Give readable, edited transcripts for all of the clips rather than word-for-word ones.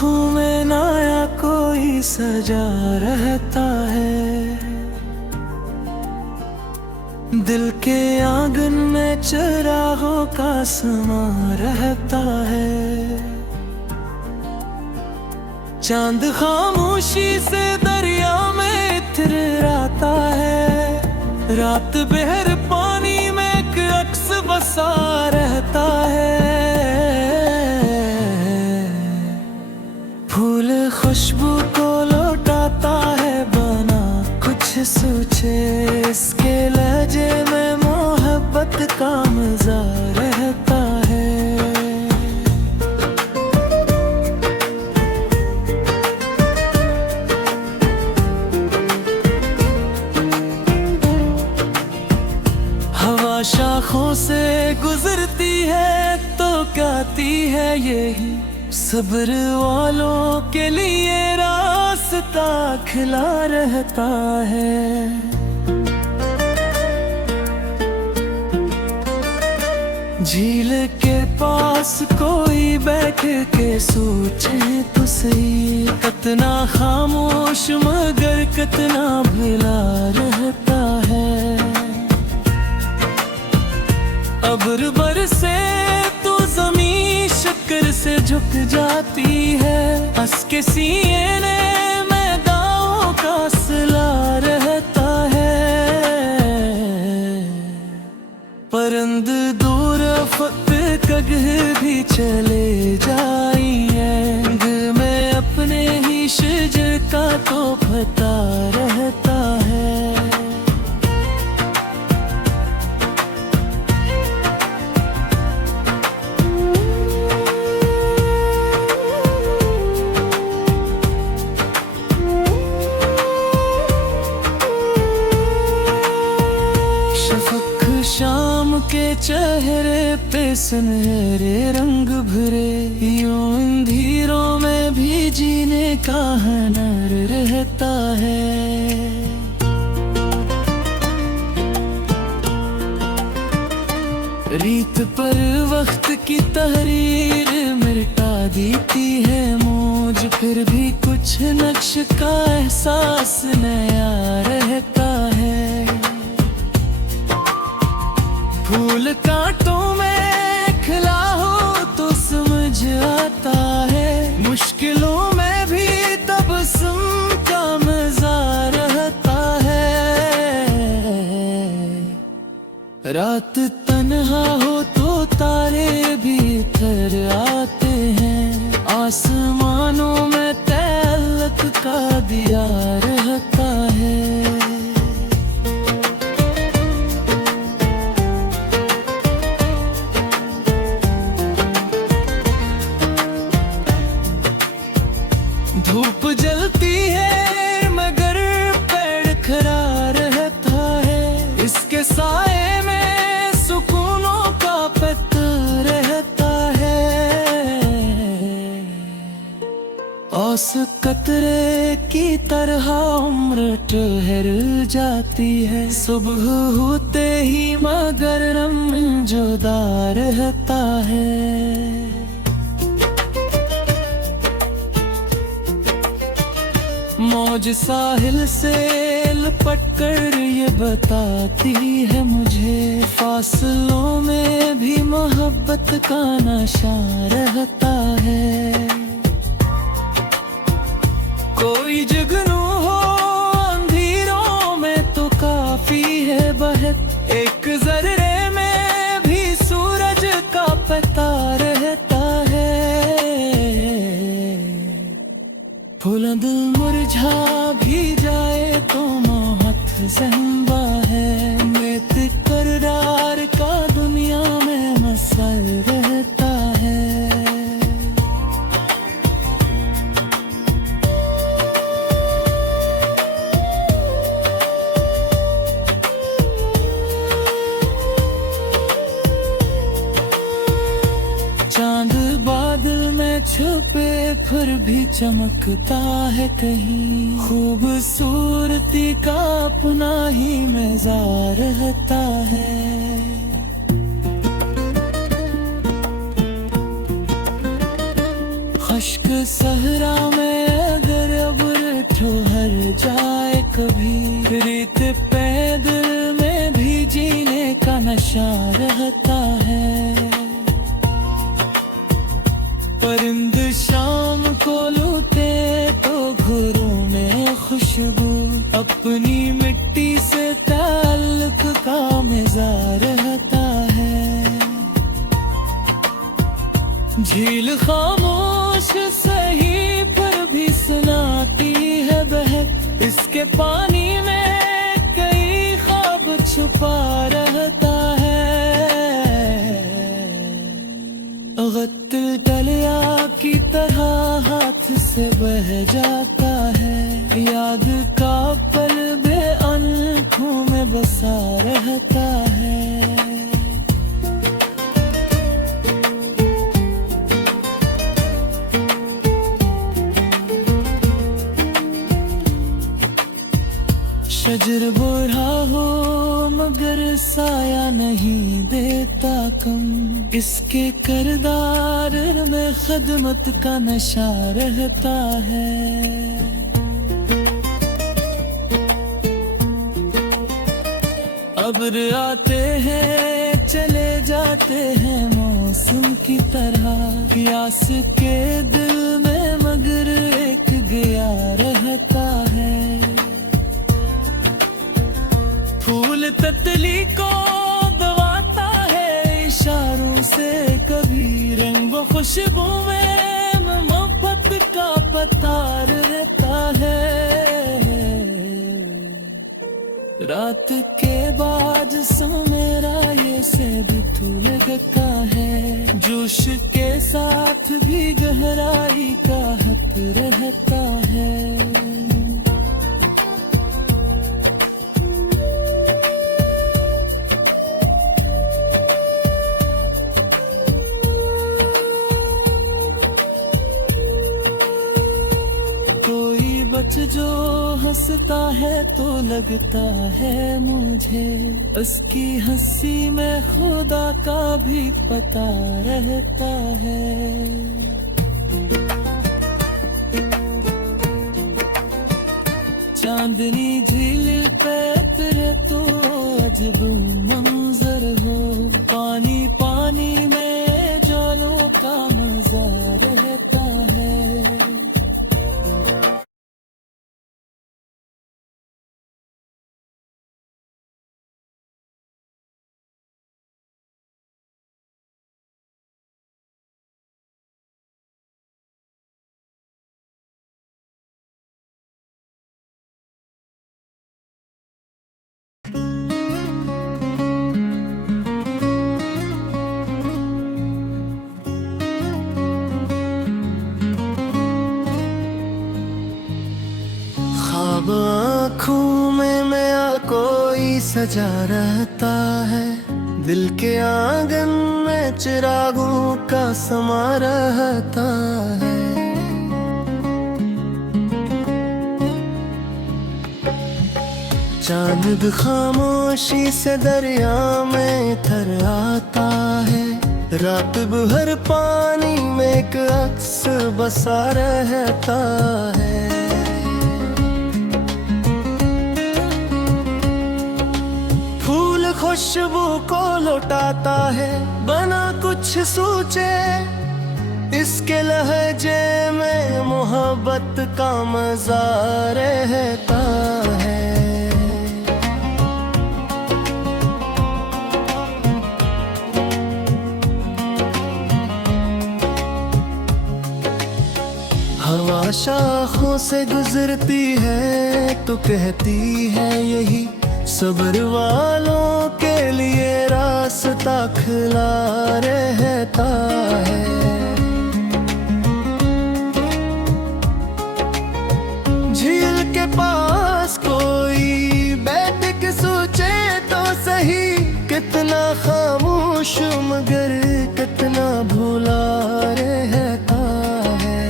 आँखों में नया कोई सजा रहता है, दिल के आंगन में चिरागों का समा रहता है। चांद खामोशी से दरिया में इतराता है, रात बहर पानी में एक अक्स बसा रहता है। फूल खुशबू को लौटाता है बना कुछ सोचे, इसके लहजे में मोहब्बत का मजा रहता है। हवा शाखों से गुजरती है तो गाती है यही, सब्र वालों के लिए रास्ता खिला रहता है। झील के पास कोई बैठ के सोचे तो सही, कितना खामोश मगर कितना भुला रहता है। अब्र बरसे तो जमीन शक्कर से झुक जाती है, हंस के सीने में दावों का सिला रहता है। परंद दूर फत कगह भी चले जाइए, दिल में अपने ही शिजर का तो पता रहता है। शाम के चेहरे पे सुनहरे रंग भरे, यूं अंधेरों में भी जीने का हुनर रहता है। रीत पर वक्त की तहरीर मिटा देती है मौज, फिर भी कुछ नक्श का एहसास नया रहता है। फूल कांटों में खिला हो तो समझ आता है, मुश्किलों में भी तबस्सुम का मजा रहता है। रात तन्हा हो तो तारे भी इतर आते हैं, आसमानों में तल्लक का दिया रहता है। धूप जलती है मगर पेड़ खड़ा रहता है, इसके साए में सुकूनों का पता रहता है। औस कतरे की तरह उम्र ठहर जाती है, सुबह होते ही मगर रम जुदा रहता है। मौज साहिल से लपट कर ये बताती है मुझे, फासलों में भी मोहब्बत का नशा रहता है। कोई जुगनू हो अंधेरों में तो काफी है बहत, एक जर्रे में भी सूरज का पता रहता है। फूलंद मुरझा भी जाए तो मोहत ज़िंदा है, मेत करदार का दुनिया में मसल रहता है। चांद बादल में छुपे फिर भी चमकता है कहीं, खूबसूरती का अपना ही मज़ा रहता है। अश्क सहरा में अगर अब्र ठहर जाए कभी, रेत पे दिल में भी जीने का नशा रहता है। परिंद शाम को लूटे तो घरों में खुशबू, अपनी मिट्टी से ताल्लुक का मिज़ार रहता है। झील खामोश सही पर भी सुनाती है बहक, इसके पानी में कई ख्वाब छुपा रहता है। वक्त दरिया की तरह हाथ से बह जाता है, याद का पल बे आँखों में बसा रहता है। शजर बुरा हो मगर साया नहीं देता कम, इसके किरदार में खदमत का नशा रहता है। अब्र आते हैं चले जाते हैं मौसम की तरह, प्यास के दिल में मगर एक गया रहता है। फूल तितली को दबाता है इशारों से कभी, रंग व खुशबू में मोहब्बत का पतार रहता है। रात के बाद सो मेरा ये सब लगता है, जोश के साथ भी गहराई का हक रहता है। बच जो हंसता है तो लगता है मुझे, उसकी हंसी में खुदा का भी पता रहता है। चांदनी झील पे फिरे तो अजब मंजर हो, पानी पानी में जालों का मजा रहता है। आँखों में नया कोई सजा रहता है, दिल के आंगन में चिरागों का समा रहता है। चांद खामोशी से दरिया में थर आता है, रात भर पानी में एक अक्स बसा रहता है। खुशबू को लौटाता है बना कुछ सोचे, इसके लहजे में मोहब्बत का मजा रहता है। हवा शाखों से गुजरती है तो कहती है यही, सब्र वालों के लिए रास्ता खुला रहता है। झील के पास कोई बैठ के सोचे तो सही, कितना खामोश मगर कितना भूला रहता है।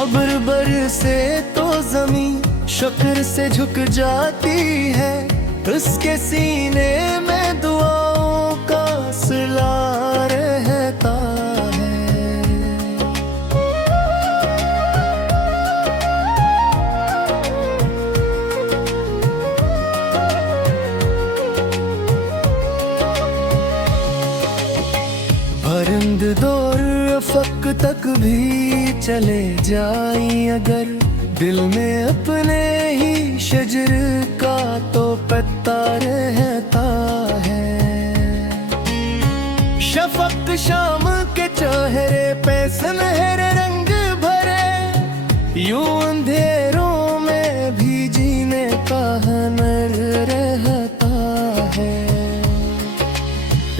अब्र बरसे तो ज़मीं शुक्र से झुक जाती है, उसके सीने में दुआओं का सिला रहता है। चले जाई अगर दिल में अपने ही शजर का तो पता रहता है। शफक शाम के चेहरे पे सुनहरे रंग भरे, यूं अंधेरों में भी जीने का हुनर रहता है।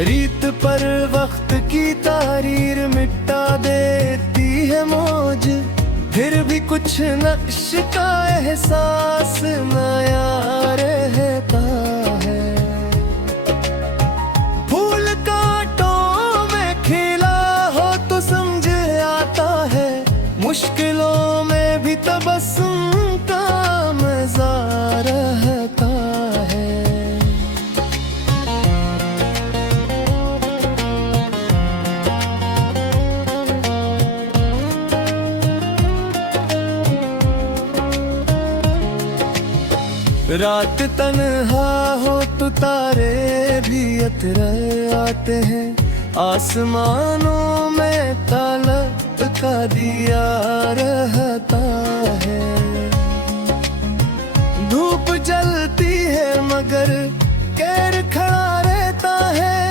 रीत पर वक्त की तारीर मिटा देती है मौज, फिर भी कुछ नक्श का एहसास नया रहता है। फूल कांटों में खिला हो तो समझ आता है, मुश्किलों में भी तबस्सुम का मजा रहता है। रात तन्हा हो तो तारे भी अतर आते हैं, आसमानों में तालब का दिया रहता है। धूप जलती है मगर कैर खड़ा रहता है,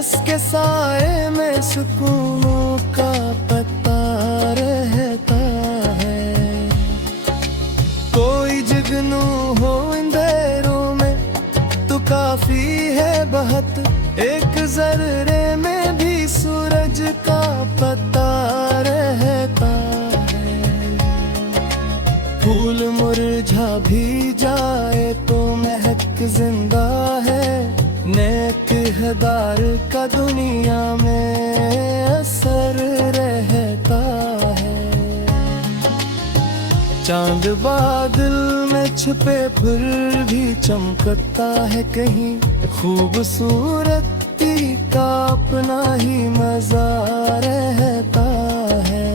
इसके साए में सुकूनों का पता रहता है। कोई जुगनू हो अंधेरों में तो काफी है बहुत, एक जर्रे में भी सूरज का पता रहता है। फूल मुरझा भी जाए तो महक जिंदा है, नेक हदार का दुनिया में असर रहता है। चांद बादल में छुपे फिर भी चमकता है कहीं, खूबसूरती का अपना ही मजा रहता है।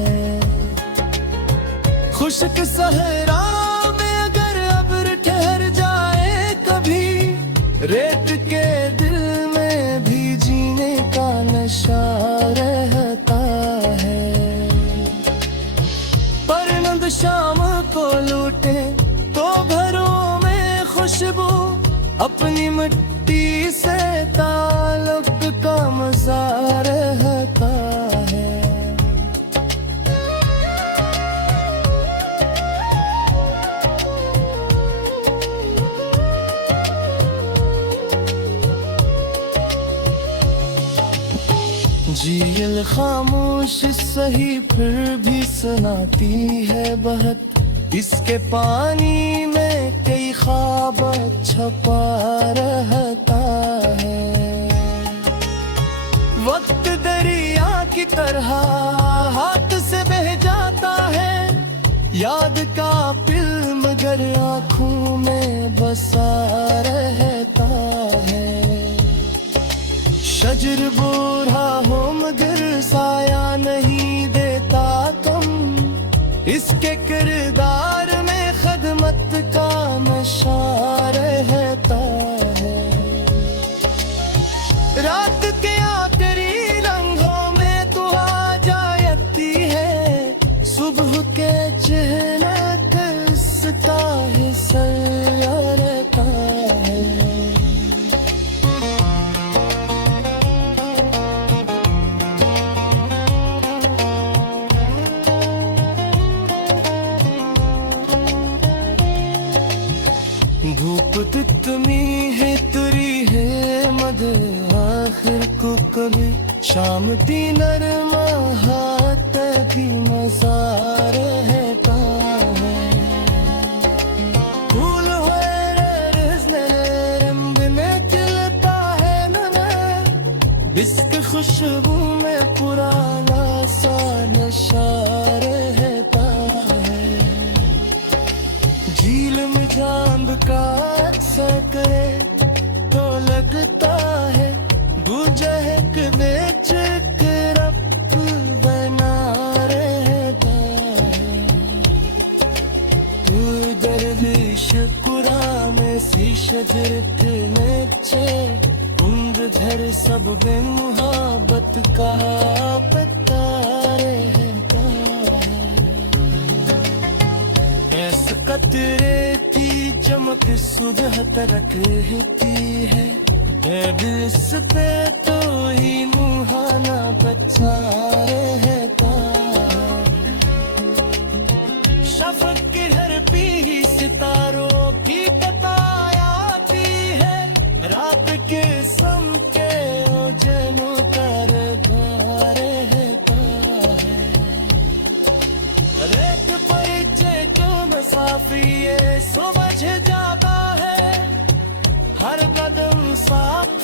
खुशक सहरा में अगर अब्र ठहर जाए कभी, रेत के दिल में भी जीने का नशा रहता है। परनंद शाम को लूटे तो घरों में खुशबू, अपनी मिट्टी से ताल्लुक का मजा रहता है। झील खामोश सही फिर भी सुनाती है बहुत, इसके पानी में कई ख्वाब छपा रहता है। वक्त दरिया की तरह हाथ से बह जाता है, याद का फिल्म मगर आँखों में बसा रहता है। शजर बूढ़ा हो मगर साया नहीं देता कम, इसके किरदार में खदमत का नशा रहता है। रात के आखिरी रंगों में तू आ जाती है, सुबह के चेहरे किसका हिस्सा रहता है। धूप तितमी है तुरी है मद आखिर को कभी, शाम ती नरमा हाथ भी मजा रहता है। फूल रंग में खिलता है नना, बिस्क खुशबू में पुराना सा नशा रहता है। झील में चांद का अक्सर करे तो लगता है, बुझक में चक्रप बना रहता है। तू दरविश कुरान में सी शजर के नीचे, उम्र भर सब में मुहब्बत का पता रहता है। कतरे की चमक सुबह तक रहती है, इस पे तो ही मुहाना बच्चा रहता है। शफक की हर पी सितारों की बतायाती है, रात के सम के ओझलों पर रहता है। रेत परिचय को मुसाफिर ये समझ जाता है, हर कदम साथ